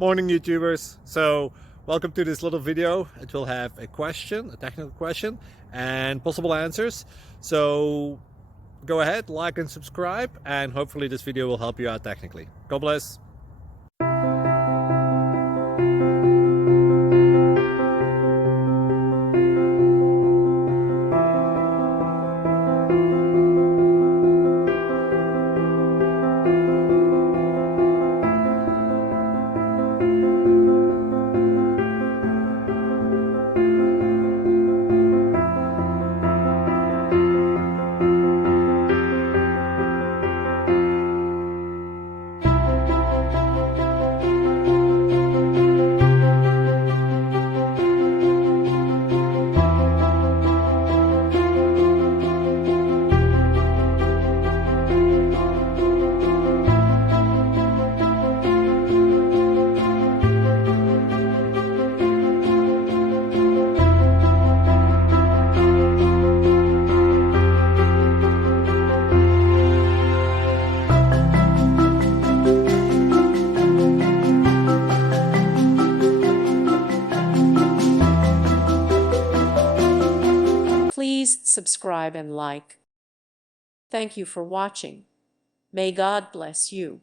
Morning YouTubers. So welcome to this little video. It will have a question, a technical question, and possible answers. So go ahead, like and subscribe, and hopefully this video will help you out technically. God bless. Please subscribe and like. Thank you for watching. May God bless you.